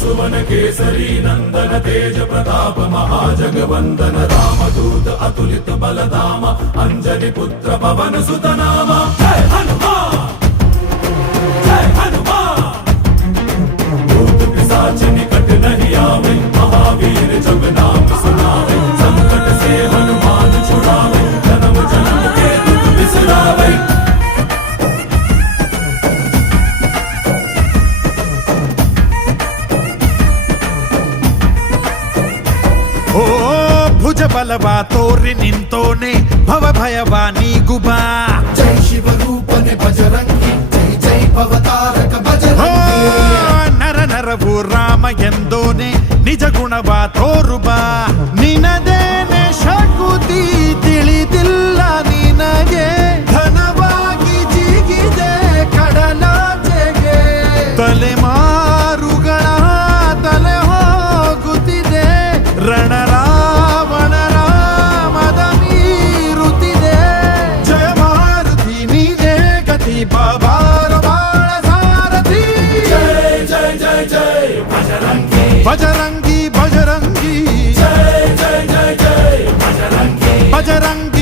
सुवन केसरी नंदन तेज प्रताप महाजगवंदन रामदूत अतुलित बलधाम अंजनी पुत्र पवन सुत नाम जय हनुमान जय हनुमान। भूत पिशाच निकट नहीं आवे महावीर जब नाम सुनावे संकट से हनुमान छुड़ावे जन्म जन्म के दुख बिसरावे। ಓ ಭುಜ ಬಲವಾ ತೋರಿ ನಿಂತೋನೆ ಭವ ಭಯವಾ ನೀಗುಬಾ ಜೈ ಶಿವ ರೂಪನೆ ಬಜರಂಗಿ ಜೈ ಜೈ ಭವತಾರಕ ಬಜರಂಗಿ ನರ ನರವು ರಾಮ ಎಂದೋನೆ ನಿಜ ಗುಣವಾ ತೋರುಬಾ ನಿನದೇನೆ ಶಕುತಿ ತಿಳಿದಿಲ್ಲ ನಿನಗೆ ಘನವಾಗಿ ಜಿಗಿದೆ ಕಡಲಾಚೆಗೆ ತಲೆಮಾರುಗಳ ತಲೆ ಹೋಗುತ್ತಿದೆ ರಣರಾವಣರ ಮದ ಮೀರುತ್ತಿದೆ ಜಯ ಮಾರುತಿ ನೀನೇ ಗತಿ ಬಾಬಾರ ಬಾಳ ಸಾರಥಿ जय जय जय जय बजरंगी ಬಜರಂಗಿ ಬಜರಂಗಿ जय जय जय जय बजरंगी ಬಜರಂಗಿ